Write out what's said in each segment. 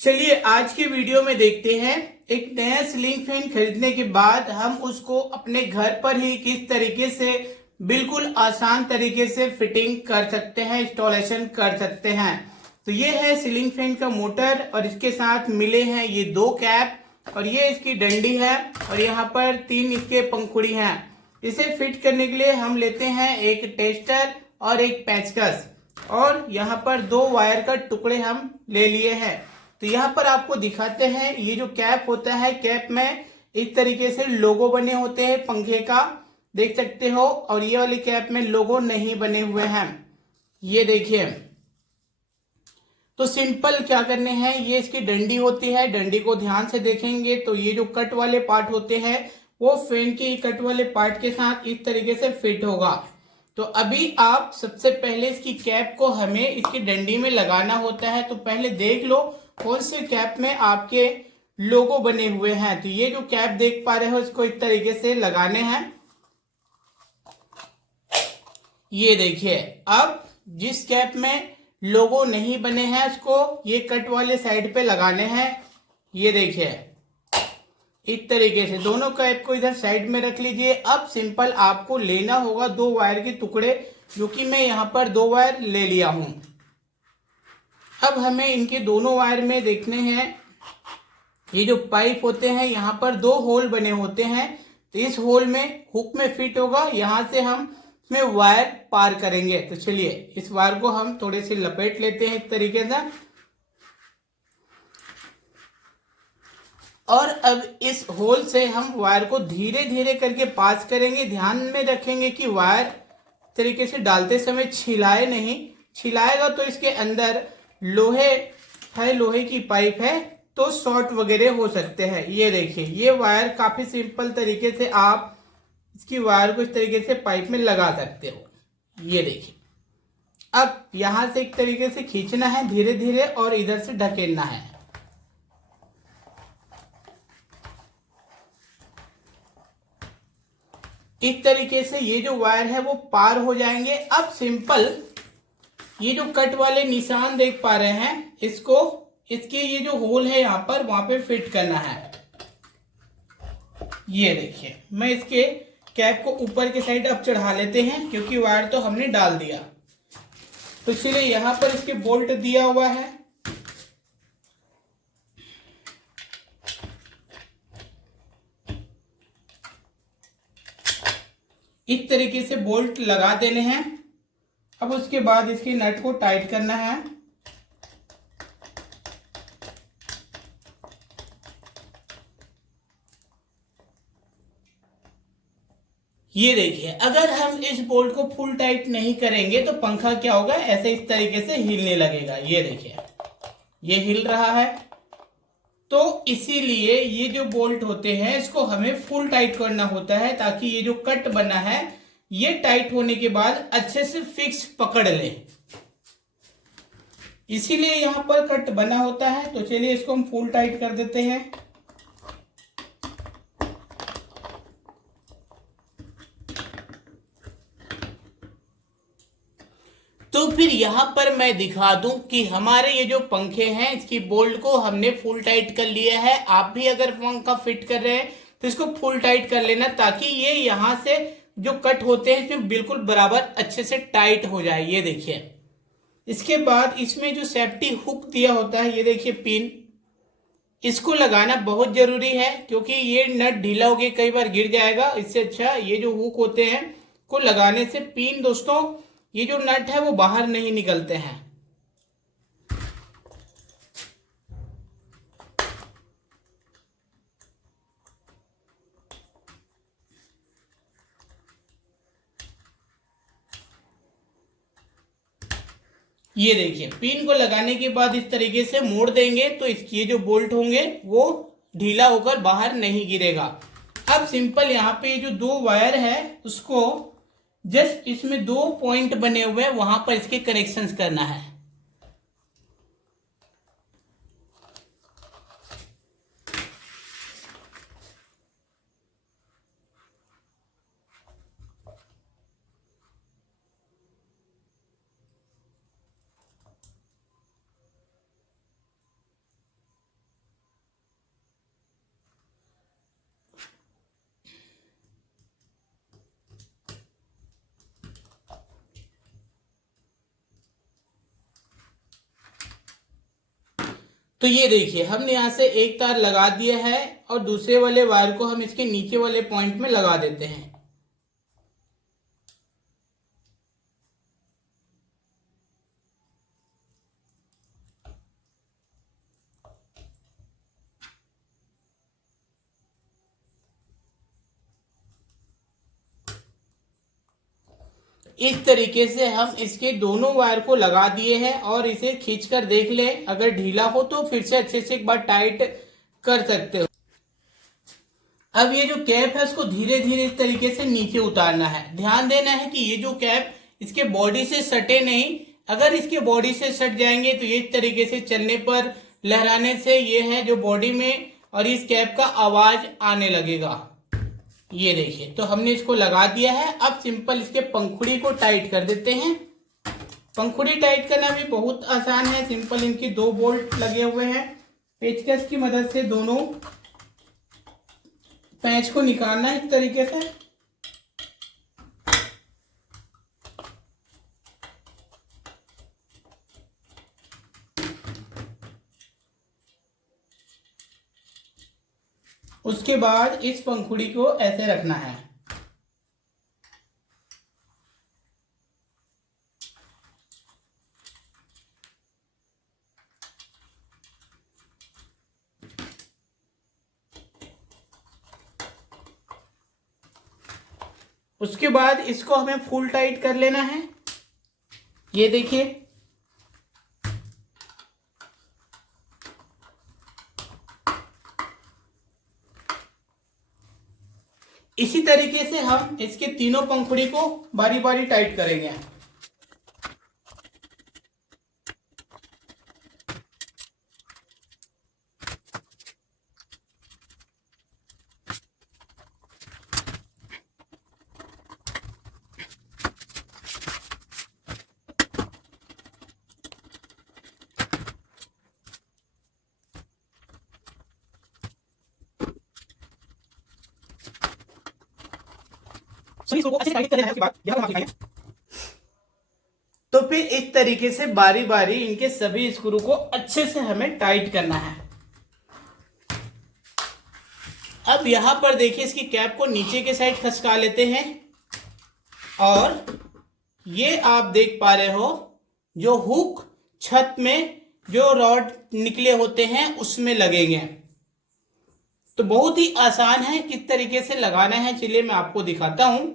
चलिए आज की वीडियो में देखते हैं एक नया सीलिंग फैन खरीदने के बाद हम उसको अपने घर पर ही किस तरीके से बिल्कुल आसान तरीके से फिटिंग कर सकते हैं, इंस्टॉलेशन कर सकते हैं। तो ये है सीलिंग फैन का मोटर और इसके साथ मिले हैं ये दो कैप और ये इसकी डंडी है और यहाँ पर 3 इसके पंखुड़ी हैं। इसे फिट करने के लिए हम लेते हैं एक टेस्टर और एक पेचकस और यहाँ पर 2 वायर का टुकड़े हम ले लिए हैं। तो यहाँ पर आपको दिखाते हैं ये जो कैप होता है, कैप में इस तरीके से लोगो बने होते हैं पंखे का, देख सकते हो। और ये वाली कैप में लोगो नहीं बने हुए हैं, ये देखिए। तो सिंपल क्या करने हैं, ये इसकी डंडी होती है, डंडी को ध्यान से देखेंगे तो ये जो कट वाले पार्ट होते हैं वो फैन के कट वाले पार्ट के साथ इस तरीके से फिट होगा। तो अभी आप सबसे पहले इसकी कैप को हमें इसकी डंडी में लगाना होता है। तो पहले देख लो कौन से कैप में आपके लोगो बने हुए हैं। तो ये जो कैप देख पा रहे हो इसको इस तरीके से लगाने हैं, ये देखिए। अब जिस कैप में लोगो नहीं बने हैं उसको ये कट वाले साइड पे लगाने हैं, ये देखिए। इस तरीके से दोनों कैप को इधर साइड में रख लीजिए। अब सिंपल आपको लेना होगा 2 वायर के टुकड़े, जो कि मैं यहाँ पर 2 वायर ले लिया हूं। अब हमें इनके दोनों वायर में देखने हैं ये जो पाइप होते हैं, यहाँ पर 2 होल बने होते हैं। तो इस होल में हुक में फिट होगा, यहां से हम इसमें वायर पार करेंगे। तो चलिए इस वायर को हम थोड़े से लपेट लेते हैं इस तरीके से और अब इस होल से हम वायर को धीरे धीरे करके पास करेंगे। ध्यान में रखेंगे कि वायर तरीके से डालते समय छिलाए नहीं, छिलाएगा तो इसके अंदर लोहे है, लोहे की पाइप है तो शॉर्ट वगैरह हो सकते हैं। ये देखिए ये वायर काफी सिंपल तरीके से आप इसकी वायर को इस तरीके से पाइप में लगा सकते हो, ये देखिए। अब यहां से एक तरीके से खींचना है धीरे धीरे और इधर से ढकेलना है, इस तरीके से ये जो वायर है वो पार हो जाएंगे। अब सिंपल ये जो कट वाले निशान देख पा रहे हैं, इसको इसके ये जो होल है यहाँ पर वहां पे फिट करना है, ये देखिए। मैं इसके कैप को ऊपर के साइड अब चढ़ा लेते हैं क्योंकि वायर तो हमने डाल दिया। तो इसलिए यहाँ पर इसके बोल्ट दिया हुआ है, इस तरीके से बोल्ट लगा देने हैं। अब उसके बाद इसके नट को टाइट करना है, ये देखिए। अगर हम इस बोल्ट को फुल टाइट नहीं करेंगे तो पंखा क्या होगा, ऐसे इस तरीके से हिलने लगेगा, ये देखिए ये हिल रहा है। तो इसीलिए ये जो बोल्ट होते हैं इसको हमें फुल टाइट करना होता है ताकि ये जो कट बना है ये टाइट होने के बाद अच्छे से फिक्स पकड़ ले, इसीलिए यहां पर कट बना होता है। तो चलिए इसको हम फुल टाइट कर देते हैं। तो फिर यहां पर मैं दिखा दूं कि हमारे ये जो पंखे हैं इसकी बोल्ट को हमने फुल टाइट कर लिया है। आप भी अगर पंखा फिट कर रहे हैं तो इसको फुल टाइट कर लेना ताकि ये यहां से जो कट होते हैं इसमें बिल्कुल बराबर अच्छे से टाइट हो जाए, ये देखिए। इसके बाद इसमें जो सेफ्टी हुक दिया होता है, ये देखिए पिन, इसको लगाना बहुत जरूरी है क्योंकि ये नट ढीला हो गया कई बार गिर जाएगा। इससे अच्छा ये जो हुक होते हैं को लगाने से पिन दोस्तों ये जो नट है वो बाहर नहीं निकलते हैं। ये देखिए पिन को लगाने के बाद इस तरीके से मोड़ देंगे तो इसके जो बोल्ट होंगे वो ढीला होकर बाहर नहीं गिरेगा। अब सिंपल यहाँ पे जो 2 वायर है उसको जस्ट इसमें 2 पॉइंट बने हुए हैं वहां पर इसके कनेक्शंस करना है। तो ये देखिए हमने यहाँ से एक तार लगा दिया है और दूसरे वाले वायर को हम इसके नीचे वाले पॉइंट में लगा देते हैं। इस तरीके से हम इसके दोनों वायर को लगा दिए हैं और इसे खींचकर देख लें, अगर ढीला हो तो फिर से अच्छे से एक बार टाइट कर सकते हो। अब ये जो कैप है उसको धीरे धीरे इस तरीके से नीचे उतारना है। ध्यान देना है कि ये जो कैप इसके बॉडी से सटे नहीं, अगर इसके बॉडी से सट जाएंगे तो ये इस तरीके से चलने पर, लहराने से ये है जो बॉडी में और इस कैप का आवाज आने लगेगा। ये देखिए तो हमने इसको लगा दिया है। अब सिंपल इसके पंखुड़ी को टाइट कर देते हैं। पंखुड़ी टाइट करना भी बहुत आसान है। सिंपल इनकी 2 बोल्ट लगे हुए हैं, पेचकस की मदद से दोनों पैच को निकालना है इस तरीके से। उसके बाद इस पंखुड़ी को ऐसे रखना है। उसके बाद इसको हमें फुल टाइट कर लेना है। ये देखिए इसी तरीके से हम इसके तीनों पंखुड़ी को बारी बारी टाइट करेंगे। सभी स्क्रू को अच्छे से टाइट कर लेना है। उसके बाद यहां पर हम दिखाएंगे। तो फिर इस तरीके से बारी बारी इनके सभी स्क्रू को अच्छे से हमें टाइट करना है। अब यहां पर देखिए इसकी कैप को नीचे के साइड खसका लेते हैं और ये आप देख पा रहे हो जो हुक छत में जो रॉड निकले होते हैं उसमें लगेंगे। तो बहुत ही आसान है किस तरीके से लगाना है, चलिए मैं आपको दिखाता हूं।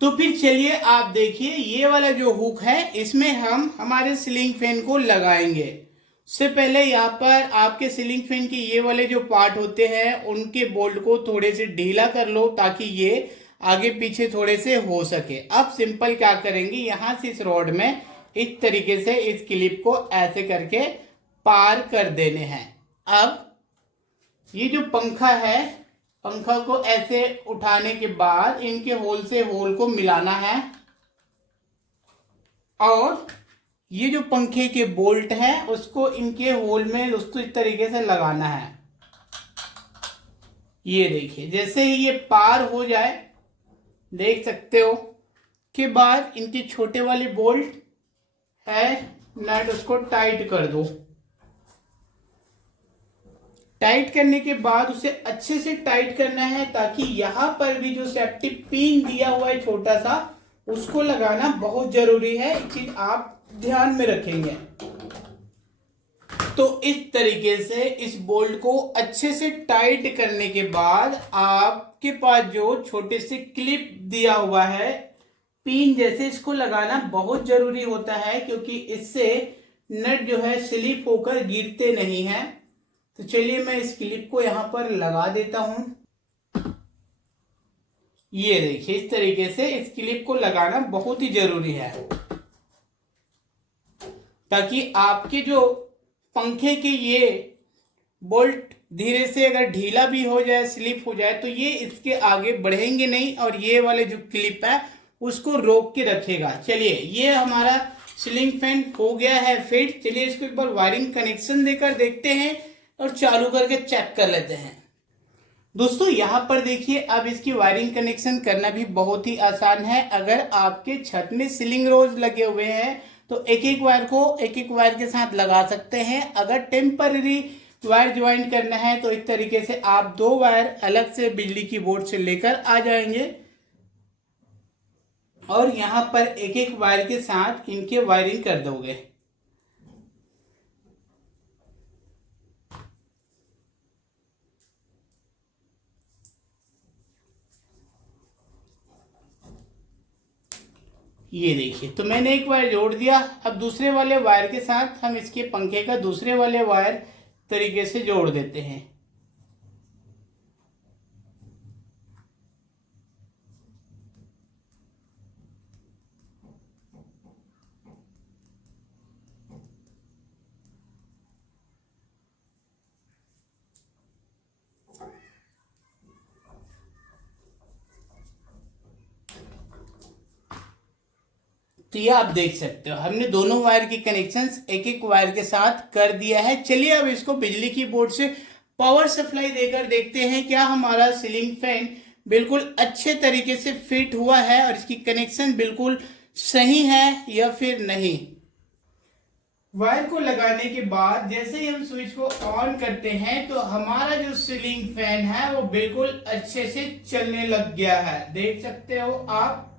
तो फिर चलिए आप देखिए ये वाला जो हुक है इसमें हम हमारे सीलिंग फैन को लगाएंगे। उससे पहले यहाँ पर आपके सीलिंग फैन के ये वाले जो पार्ट होते हैं उनके बोल्ट को थोड़े से ढीला कर लो ताकि ये आगे पीछे थोड़े से हो सके। अब सिंपल क्या करेंगे, यहां से इस रॉड में इस तरीके से इस क्लिप को ऐसे करके पार कर देने हैं। अब ये जो पंखा है, पंखा को ऐसे उठाने के बाद इनके होल से होल को मिलाना है और ये जो पंखे के बोल्ट हैं उसको इनके होल में दोस्तों इस तरीके से लगाना है। ये देखिए जैसे ही ये पार हो जाए, देख सकते हो, के बाद इनके छोटे वाले बोल्ट है नट उसको टाइट कर दो। टाइट करने के बाद उसे अच्छे से टाइट करना है ताकि यहां पर भी जो सेफ्टी पिन दिया हुआ है छोटा सा उसको लगाना बहुत जरूरी है। एक चीज आप ध्यान में रखेंगे। तो इस तरीके से इस बोल्ट को अच्छे से टाइट करने के बाद आपके पास जो छोटे से क्लिप दिया हुआ है पिन जैसे, इसको लगाना बहुत जरूरी होता है क्योंकि इससे नट जो है स्लिप होकर गिरते नहीं हैं। तो चलिए मैं इस क्लिप को यहां पर लगा देता हूं। ये देखिए इस तरीके से इस क्लिप को लगाना बहुत ही जरूरी है ताकि आपके जो पंखे के ये बोल्ट धीरे से अगर ढीला भी हो जाए, स्लिप हो जाए, तो ये इसके आगे बढ़ेंगे नहीं और ये वाले जो क्लिप है उसको रोक के रखेगा। चलिए ये हमारा सीलिंग फैन हो गया है फिट। चलिए इसको एक बार वायरिंग कनेक्शन देकर देखते हैं और चालू करके चेक कर लेते हैं। दोस्तों यहाँ पर देखिए अब इसकी वायरिंग कनेक्शन करना भी बहुत ही आसान है। अगर आपके छत में सीलिंग रोज लगे हुए हैं तो एक एक वायर के साथ लगा सकते हैं। अगर टेम्पररी वायर ज्वाइन करना है तो इस तरीके से आप 2 वायर अलग से बिजली की बोर्ड से लेकर आ जाएंगे और यहाँ पर एक एक वायर के साथ इनके वायरिंग कर दोगे। ये देखिए, तो मैंने एक वायर जोड़ दिया। अब दूसरे वाले वायर के साथ हम इसके पंखे का दूसरे वाले वायर तरीके से जोड़ देते हैं। तो ये आप देख सकते हो हमने दोनों वायर के कनेक्शंस एक एक वायर के साथ कर दिया है। चलिए अब इसको बिजली की बोर्ड से पावर सप्लाई देकर देखते हैं क्या हमारा सीलिंग फैन बिल्कुल अच्छे तरीके से फिट हुआ है और इसकी कनेक्शन बिल्कुल सही है या फिर नहीं। वायर को लगाने के बाद जैसे ही हम स्विच को ऑन करते हैं तो हमारा जो सीलिंग फैन है वो बिल्कुल अच्छे से चलने लग गया है, देख सकते हो आप।